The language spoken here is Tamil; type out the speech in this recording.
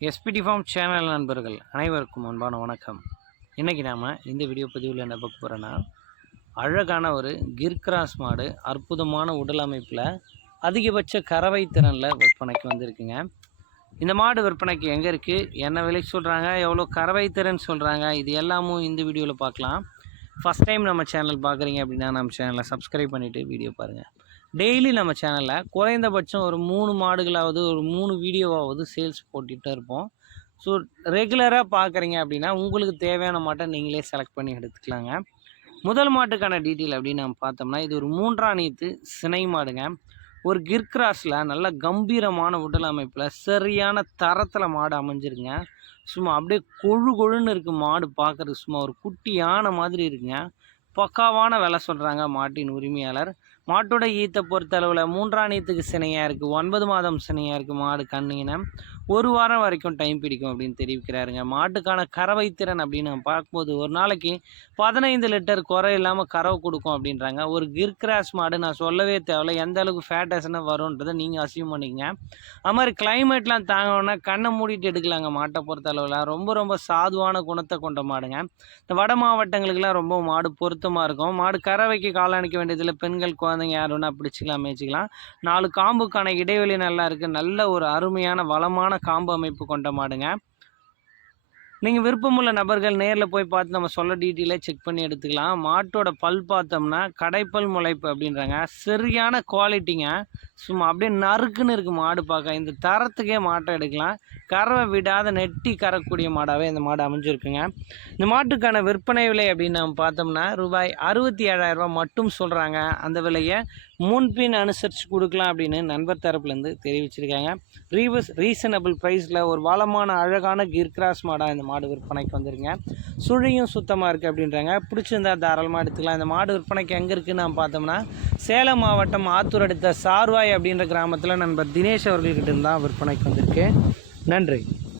எஸ்பிடி ஃபார்ம் சேனல் நண்பர்கள் அனைவருக்கும் அன்பான வணக்கம். இன்றைக்கி நாம் இந்த வீடியோ பதிவில் என்ன பார்க்க போகிறோன்னா அழகான ஒரு கிர்கிராஸ் மாடு அற்புதமான உடல் அமைப்பில் அதிகபட்ச கறவை திறனில் விற்பனைக்கு வந்திருக்குங்க. இந்த மாடு விற்பனைக்கு எங்கே இருக்குது என்ன விலைக்கு சொல்கிறாங்க எவ்வளோ கறவை திறன் சொல்கிறாங்க இது எல்லாமும் இந்த வீடியோவில் பார்க்கலாம். ஃபஸ்ட் டைம் நம்ம சேனல் பார்க்குறீங்க அப்படின்னா நம்ம சேனலை சப்ஸ்கிரைப் பண்ணிவிட்டு வீடியோ பாருங்கள் டெய்லி நம்ம சேனலில் குறைந்தபட்சம் ஒரு மூணு மாடுகளாவது ஒரு மூணு வீடியோவாவது சேல்ஸ் போட்டுகிட்டே இருப்போம். ஸோ ரெகுலராக பார்க்குறீங்க அப்படின்னா உங்களுக்கு தேவையான மாட்டை நீங்களே செலக்ட் பண்ணி எடுத்துக்கலாங்க. முதல் மாட்டுக்கான டீட்டெயில் அப்படின்னு நம்ம பார்த்தோம்னா இது ஒரு மூன்றாம் நீத்து சினை மாடுங்க. ஒரு கிர்கிராஸில் நல்ல கம்பீரமான உடல் அமைப்பில் சரியான தரத்தில் மாடு அமைஞ்சிருங்க. சும்மா அப்படியே கொழு கொழுன்னு இருக்குது மாடு பார்க்குறது சும்மா ஒரு குட்டி யானை மாதிரி இருக்குங்க. பக்காவான விலை சொல்கிறாங்க மாட்டின் உரிமையாளர். மாட்டோட ஈத்தை பொறுத்தளவில் மூன்றாம் ஈத்துக்கு சினையாக இருக்குது ஒன்பது மாதம் சினையாக இருக்குது மாடு கண்ணிங்கன்னா ஒரு வாரம் வரைக்கும் டைம் பிடிக்கும் அப்படின்னு தெரிவிக்கிறாருங்க. மாட்டுக்கான கறவை திறன் அப்படின்னு நம்ம பார்க்கும்போது ஒரு நாளைக்கு பதினைந்து லிட்டர் குறை இல்லாமல் கறவை கொடுக்கும் அப்படின்றாங்க. ஒரு கிர்கிராஸ் மாடு நான் சொல்லவே தேவையில்ல எந்த அளவுக்கு ஃபேட்டஸ்ன்னு வரும்ன்றதை நீங்கள் அசியூம் பண்ணிக்கங்க. அது மாதிரி கிளைமேட்லாம் தாங்கணும்னா கண்ணை மூடிட்டு எடுக்கலாங்க மாட்டை பொறுத்த அளவில் ரொம்ப ரொம்ப சாதுவான குணத்தை கொண்ட மாடுங்க. இந்த வட மாவட்டங்களுக்கெல்லாம் ரொம்ப மாடு பொருத்தமாக இருக்கும். மாடு கறவைக்கு காலணிக்க வேண்டியதில் பெண்கள் குழந்தைங்க யார் வேணால் பிடிச்சிக்கலாம் மேய்ச்சிக்கலாம். நாலு காம்புக்கான இடைவெளி நல்லா இருக்குது நல்ல ஒரு அருமையான வளமான காம்பு அமைப்பு கொண்ட மாடுங்க. நீங்கள் விருப்பமுள்ள நபர்கள் நேரில் போய் பார்த்து நம்ம சொல்ல டீட்டெயிலாக செக் பண்ணி எடுத்துக்கலாம். மாட்டோட பல் பார்த்தோம்னா கடைப்பல் முளைப்பு அப்படின்றாங்க. சரியான குவாலிட்டிங்க சும்மா அப்படியே நறுக்குன்னு இருக்குது மாடு பார்க்க. இந்த தரத்துக்கே மாட்டை எடுக்கலாம். கறவை விடாத நெட்டி கறக்கூடிய மாடாகவே இந்த மாடு அமைஞ்சிருக்குங்க. இந்த மாட்டுக்கான விற்பனை விலை அப்படின்னு நம்ம பார்த்தோம்னா ரூபாய் அறுபத்தி ஏழாயிரரூபா மட்டும் சொல்கிறாங்க அந்த விலையை முன்பின் அனுசரித்து கொடுக்கலாம் அப்படின்னு நண்பர் தரப்புலேருந்து தெரிவிச்சிருக்காங்க. ரீவஸ் ரீசனபிள் ப்ரைஸில் ஒரு வளமான அழகான கிர்கிராஸ் மாடாக இந்த மாடு விற்பனைக்கு வந்துருங்க. சுழியும் சுத்தமாக இருக்குது அப்படின்றாங்க. பிடிச்சிருந்தா தாராளமாக எடுத்துக்கலாம். இந்த மாடு விற்பனைக்கு எங்கே இருக்குன்னு நம்ம பார்த்தோம்னா சேலம் மாவட்டம் ஆத்தூர் அடுத்த சார்வாய் அப்படின்ற கிராமத்தில் நண்பர் தினேஷ் அவர்கள்கிட்ட இருந்தால் விற்பனைக்கு வந்திருக்கு. நன்றி.